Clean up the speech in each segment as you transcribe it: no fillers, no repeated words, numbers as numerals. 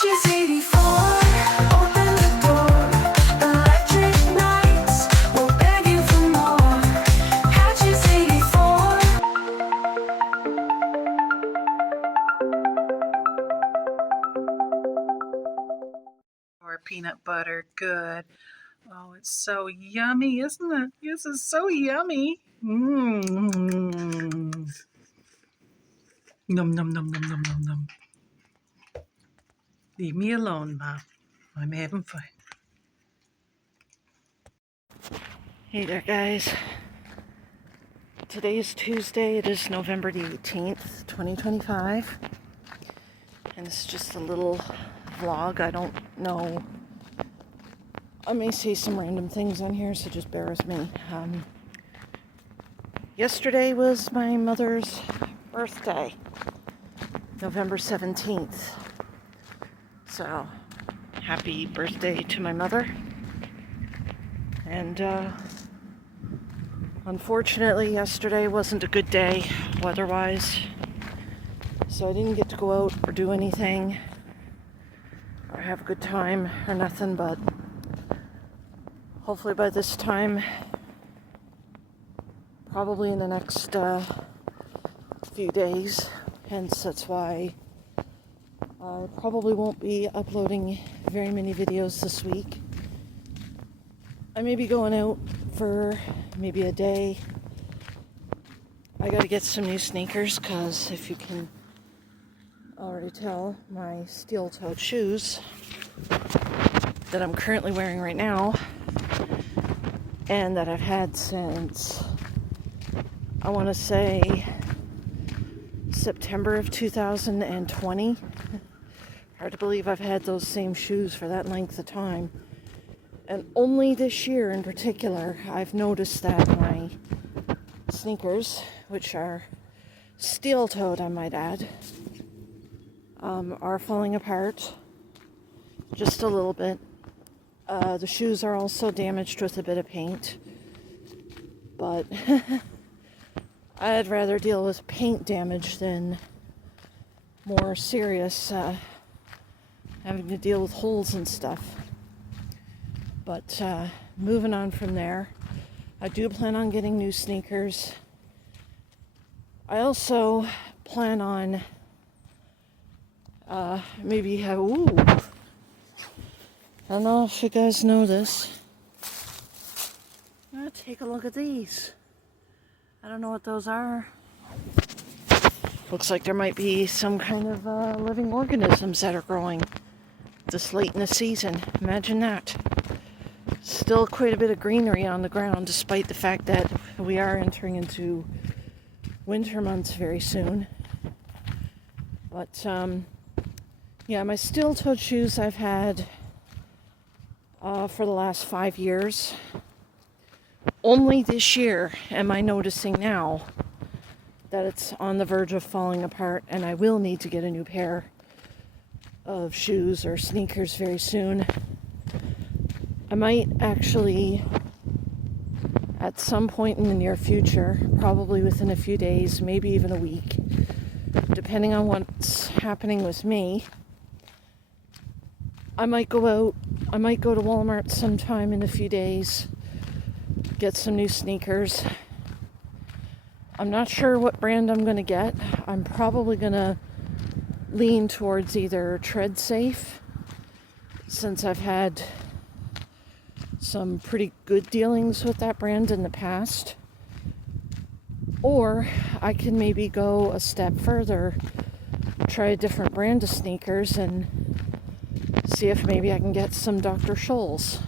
Hatches 84, open the door. Electric nights, we're begging for more. Hatches 84. Or peanut butter, good. Oh, it's so yummy, isn't it? This is so yummy. Mmm. Num num num num num num num. Leave me alone, Mom. I'm having fun. Hey there, guys. Today is Tuesday. It is November the 18th, 2025. And this is just a little vlog. I don't know. I may say some random things on here, so just bear with me. Yesterday was my mother's birthday, November 17th. So, happy birthday to my mother. And unfortunately, yesterday wasn't a good day weather-wise. So I didn't get to go out or do anything or have a good time or nothing, but hopefully by this time, probably in the next few days, hence that's why I probably won't be uploading very many videos this week. I may be going out for maybe a day. I gotta get some new sneakers, because if you can already tell, my steel-toed shoes that I'm currently wearing right now and that I've had since, I want to say, September of 2020. Hard to believe I've had those same shoes for that length of time. And only this year in particular, I've noticed that my sneakers, which are steel-toed, I might add, are falling apart just a little bit. The shoes are also damaged with a bit of paint, but I'd rather deal with paint damage than more serious having to deal with holes and stuff. But moving on from there, I do plan on getting new sneakers. I also plan on maybe have, I don't know if you guys know this. Take a look at these. I don't know what those are. Looks like there might be some kind of living organisms that are growing this late in the season. Imagine that. Still quite a bit of greenery on the ground, despite the fact that we are entering into winter months very soon. But yeah, my steel-toed shoes I've had for the last 5 years. Only this year am I noticing now that it's on the verge of falling apart, and I will need to get a new pair of shoes or sneakers very soon. I might actually, at some point in the near future, probably within a few days, maybe even a week, depending on what's happening with me, I might go out, I might go to Walmart sometime in a few days, get some new sneakers. I'm not sure what brand I'm going to get. I'm probably going to lean towards either Tread Safe, since I've had some pretty good dealings with that brand in the past, or I can maybe go a step further, try a different brand of sneakers and see if maybe I can get some Dr. Scholl's.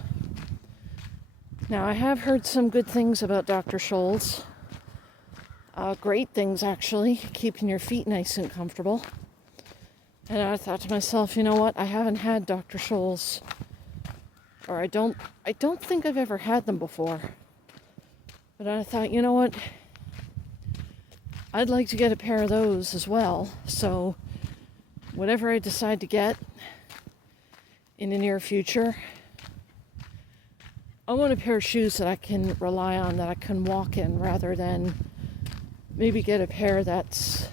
Now, I have heard some good things about Dr. Scholl's. Great things, actually, keeping your feet nice and comfortable. And I thought to myself, you know what, I haven't had Dr. Scholl's, or I don't think I've ever had them before. But I thought, you know what, I'd like to get a pair of those as well. So whatever I decide to get in the near future, I want a pair of shoes that I can rely on, that I can walk in, rather than maybe get a pair that's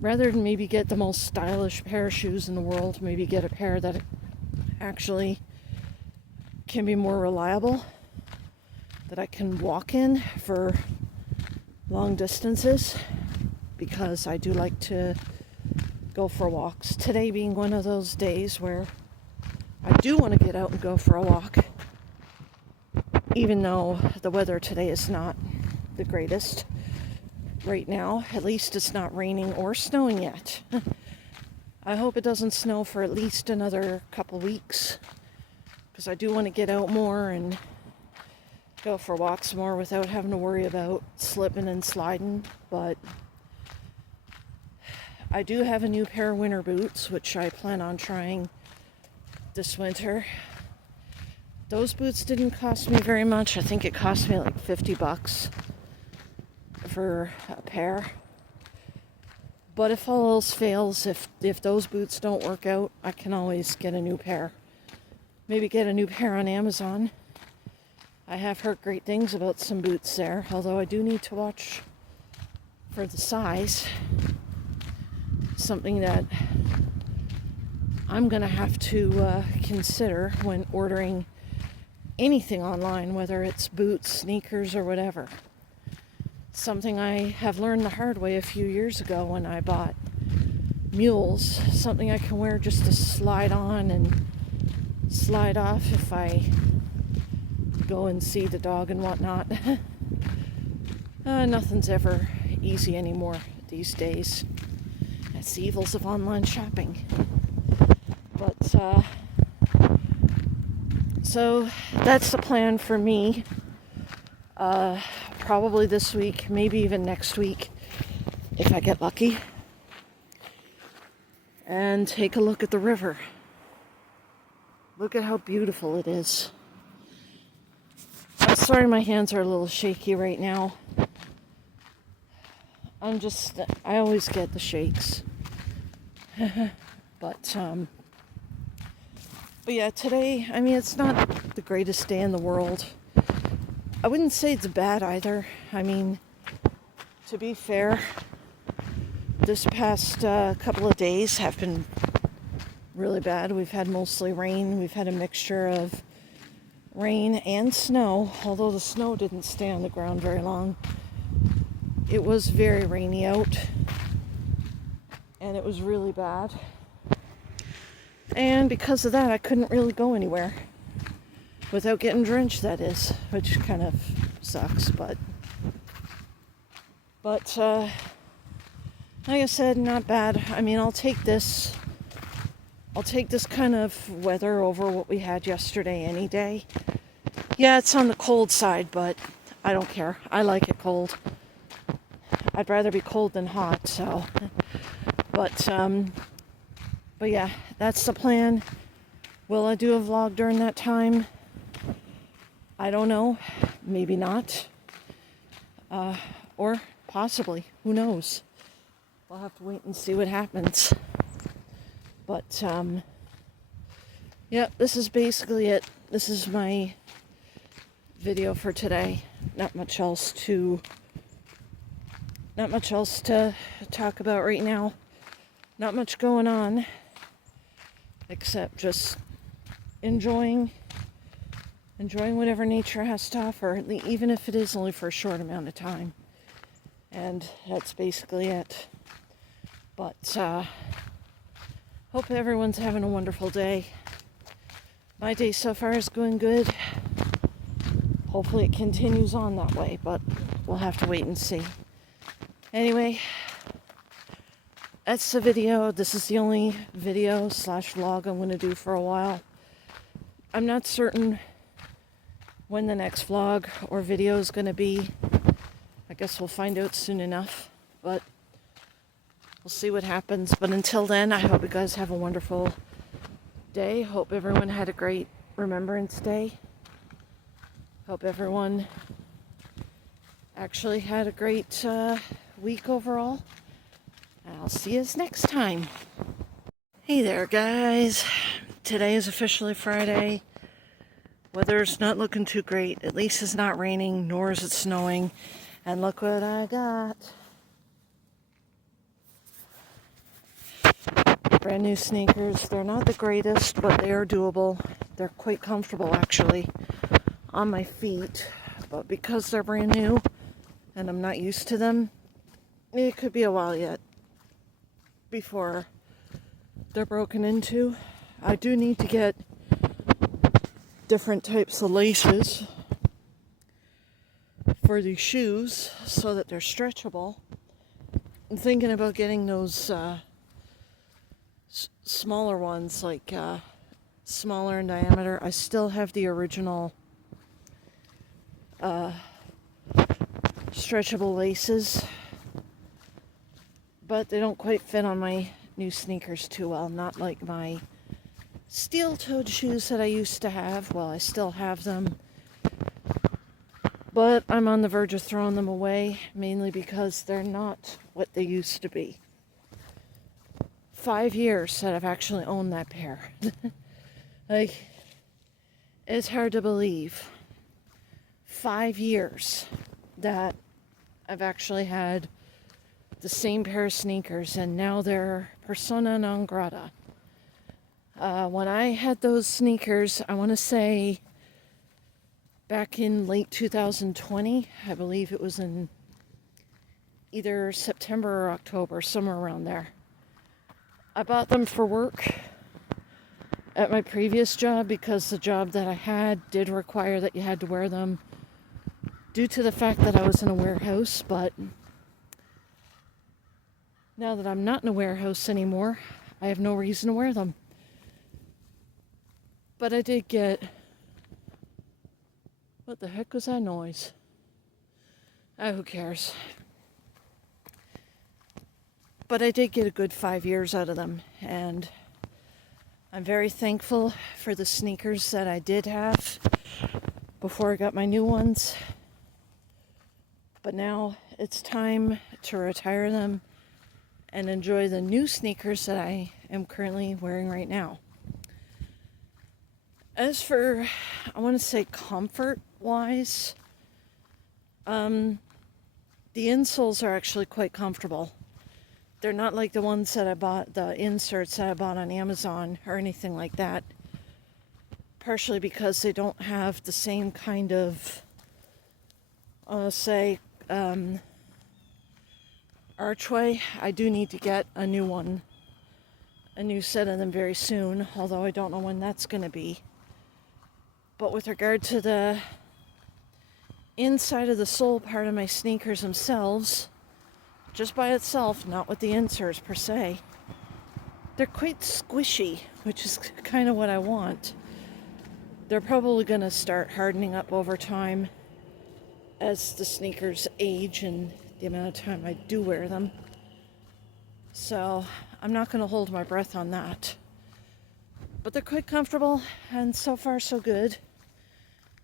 rather than maybe get the most stylish pair of shoes in the world, maybe get a pair that actually can be more reliable, that I can walk in for long distances, because I do like to go for walks. Today being one of those days where I do want to get out and go for a walk, even though the weather today is not the greatest right now. At least it's not raining or snowing yet. I hope it doesn't snow for at least another couple weeks, because I do want to get out more and go for walks more without having to worry about slipping and sliding. But I do have a new pair of winter boots, which I plan on trying this winter. Those boots didn't cost me very much. I think it cost me like $50 for a pair. But if all else fails, if those boots don't work out, I can always get a new pair. Maybe get a new pair on Amazon. I have heard great things about some boots there, although I do need to watch for the size. Something that I'm going to have to consider when ordering anything online, whether it's boots, sneakers, or whatever. Something I have learned the hard way a few years ago when I bought mules. Something I can wear just to slide on and slide off if I go and see the dog and whatnot. Nothing's ever easy anymore these days. That's the evils of online shopping. But so that's the plan for me. Probably this week, maybe even next week, if I get lucky. And take a look at the river. Look at how beautiful it is. I'm sorry my hands are a little shaky right now. I always get the shakes. But yeah, today, I mean, it's not the greatest day in the world. I wouldn't say it's bad either. I mean, to be fair, this past couple of days have been really bad. We've had mostly rain. We've had a mixture of rain and snow, although the snow didn't stay on the ground very long. It was very rainy out, and it was really bad. And because of that, I couldn't really go anywhere. Without getting drenched, that is, which kind of sucks, but like I said, not bad. I mean, I'll take this kind of weather over what we had yesterday any day. Yeah, it's on the cold side, but I don't care. I like it cold. I'd rather be cold than hot, so. But yeah, that's the plan. Will I do a vlog during that time? I don't know. Maybe not. Or possibly. Who knows? We'll have to wait and see what happens. But, yeah, this is basically it. This is my video for today. Not much else to talk about right now. Not much going on. Except just enjoying whatever nature has to offer, even if it is only for a short amount of time. And that's basically it. But hope everyone's having a wonderful day. My day so far is going good. Hopefully it continues on that way, but we'll have to wait and see. Anyway, that's the video. This is the only video / vlog I'm going to do for a while. I'm not certain when the next vlog or video is going to be. I guess we'll find out soon enough, but we'll see what happens. But until then, I hope you guys have a wonderful day. Hope everyone had a great Remembrance Day. Hope everyone actually had a great week overall. And I'll see you next time. Hey there, guys. Today is officially Friday. Weather's not looking too great. At least it's not raining, nor is it snowing. And look what I got. brand new sneakers. They're not the greatest, but they are doable. They're quite comfortable actually on my feet. But because they're brand new and I'm not used to them, it could be a while yet before they're broken into. I do need to get different types of laces for these shoes so that they're stretchable. I'm thinking about getting those smaller ones, like smaller in diameter. I still have the original stretchable laces, but they don't quite fit on my new sneakers too well. Not like my steel-toed shoes that I used to have. Well, I still have them, but I'm on the verge of throwing them away, mainly because they're not what they used to be. 5 years that I've actually owned that pair. Like, it's hard to believe. 5 years that I've actually had the same pair of sneakers, and now they're persona non grata. When I had those sneakers, I want to say back in late 2020, I believe it was in either September or October, somewhere around there. I bought them for work at my previous job because the job that I had did require that you had to wear them due to the fact that I was in a warehouse. But now that I'm not in a warehouse anymore, I have no reason to wear them. But I did get... What the heck was that noise? Oh, who cares? But I did get a good 5 years out of them, and I'm very thankful for the sneakers that I did have before I got my new ones. But now it's time to retire them and enjoy the new sneakers that I am currently wearing right now. As for, I want to say comfort-wise, the insoles are actually quite comfortable. They're not like the ones that I bought, the inserts that I bought on Amazon or anything like that. Partially because they don't have the same kind of, archway. I do need to get a new one, a new set of them very soon, although I don't know when that's going to be. But with regard to the inside of the sole part of my sneakers themselves, just by itself, not with the inserts per se, they're quite squishy, which is kind of what I want. They're probably going to start hardening up over time as the sneakers age and the amount of time I do wear them. So I'm not going to hold my breath on that. But they're quite comfortable, and so far so good.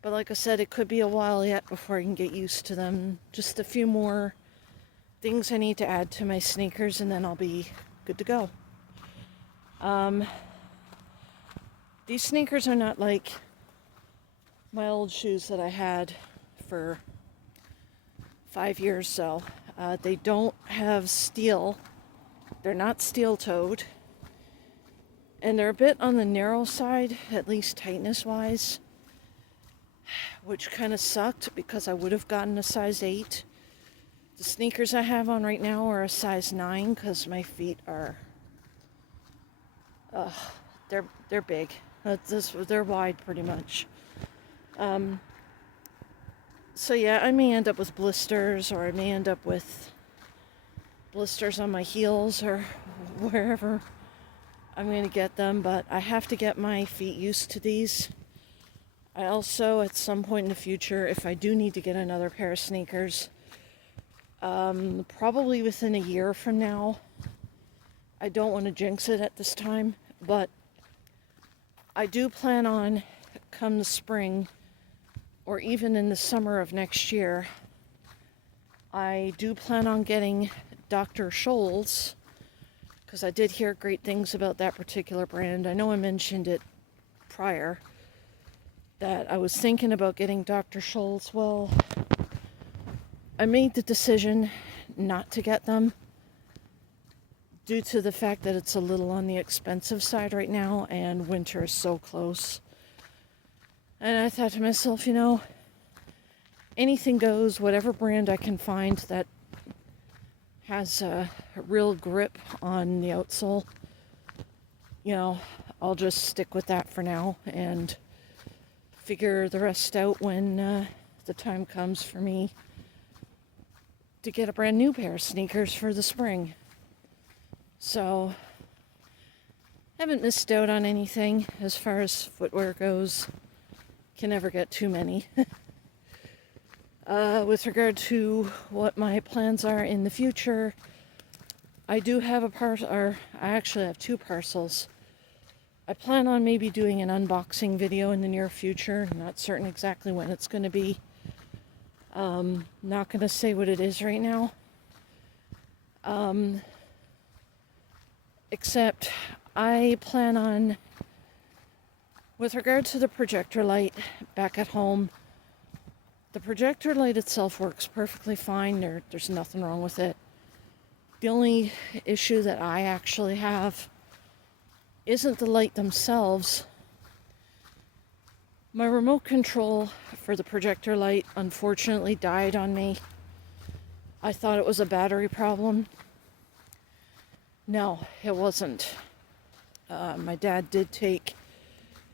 But like I said, it could be a while yet before I can get used to them. Just a few more things I need to add to my sneakers, and then I'll be good to go. These sneakers are not like my old shoes that I had for 5 years, so they don't have steel. They're not steel-toed, and they're a bit on the narrow side, at least tightness-wise, which kind of sucked because I would have gotten a size 8. The sneakers I have on right now are a size 9 because my feet are, they're big. They're wide pretty much. So yeah, I may end up with blisters, or I may end up with blisters on my heels or wherever I'm going to get them, but I have to get my feet used to these. I also, at some point in the future, if I do need to get another pair of sneakers, probably within a year from now. I don't want to jinx it at this time, but I do plan on, come the spring, or even in the summer of next year, I do plan on getting Dr. Scholl's, because I did hear great things about that particular brand. I know I mentioned it prior, that I was thinking about getting Dr. Scholl's. Well, I made the decision not to get them due to the fact that it's a little on the expensive side right now and winter is so close. And I thought to myself, anything goes, whatever brand I can find that has a real grip on the outsole, I'll just stick with that for now and figure the rest out when the time comes for me to get a brand new pair of sneakers for the spring. So, haven't missed out on anything as far as footwear goes. Can never get too many. With regard to what my plans are in the future, I do have I actually have 2 parcels. I plan on maybe doing an unboxing video in the near future. I'm not certain exactly when it's going to be. Not going to say what it is right now. Except I plan on, with regard to the projector light back at home, the projector light itself works perfectly fine. There's nothing wrong with it. The only issue that I actually have isn't the light themselves. My remote control for the projector light unfortunately died on me. I thought it was a battery problem. No, it wasn't. My dad did take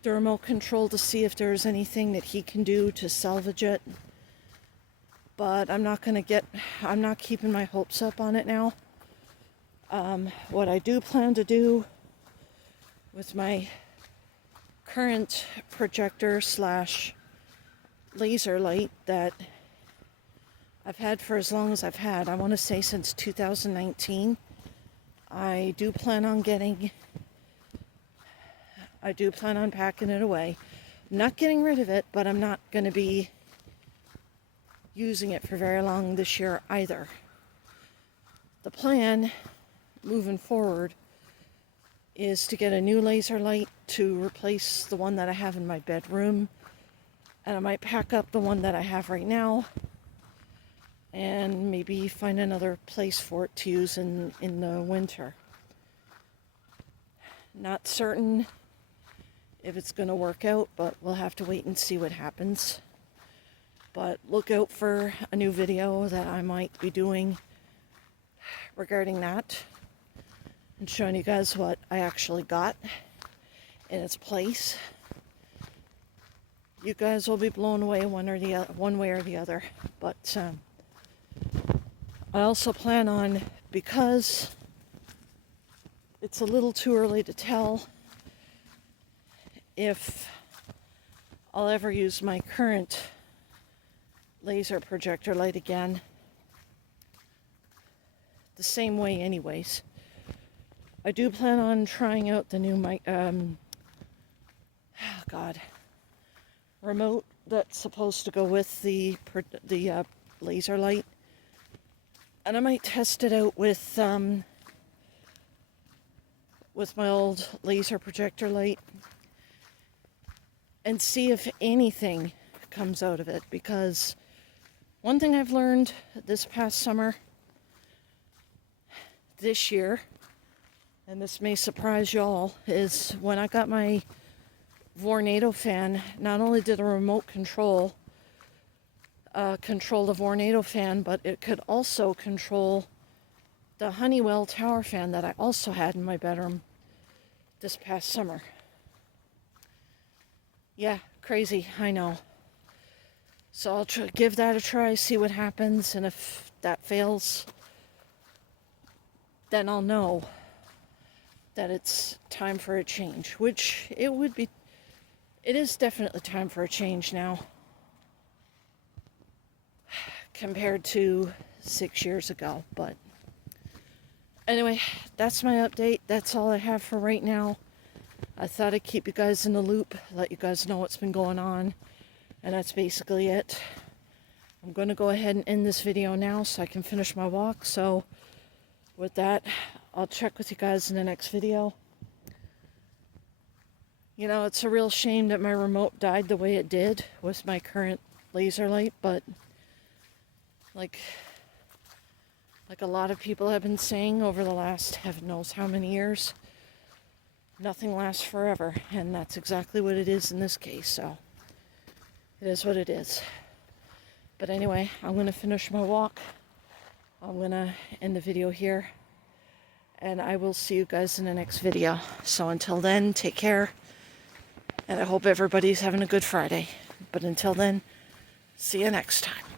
the remote control to see if there's anything that he can do to salvage it. But I'm not keeping my hopes up on it now. What I do plan to do with my current projector / laser light that I've had for as long as I've had, I want to say since 2019, I do plan on packing it away. I'm not getting rid of it, but I'm not going to be using it for very long this year either. The plan moving forward is to get a new laser light to replace the one that I have in my bedroom, and I might pack up the one that I have right now and maybe find another place for it to use in the winter. Not certain if it's going to work out, but we'll have to wait and see what happens. But look out for a new video that I might be doing regarding that and showing you guys what I actually got in its place. You guys will be blown away one way or the other. But I also plan on, because it's a little too early to tell if I'll ever use my current laser projector light again the same way anyways. I do plan on trying out the new remote that's supposed to go with the laser light, and I might test it out with my old laser projector light and see if anything comes out of it, because one thing I've learned this past summer, this year, and this may surprise y'all, is when I got my Vornado fan, not only did a remote control the Vornado fan, but it could also control the Honeywell tower fan that I also had in my bedroom this past summer. Yeah, crazy, I know. So I'll give that a try, see what happens, and if that fails, then I'll know that it's time for a change, which it would be. It is definitely time for a change now compared to 6 years ago. But anyway, that's my update. That's all I have for right now. I thought I'd keep you guys in the loop, let you guys know what's been going on, and that's basically it. I'm going to go ahead and end this video now so I can finish my walk. So with that, I'll check with you guys in the next video. You know, it's a real shame that my remote died the way it did with my current laser light, but like Like a lot of people have been saying over the last heaven knows how many years, nothing lasts forever, and that's exactly what it is in this case, so it is what it is. But anyway, I'm going to finish my walk. I'm going to end the video here, and I will see you guys in the next video. So until then, take care, and I hope everybody's having a good Friday. But until then, see you next time.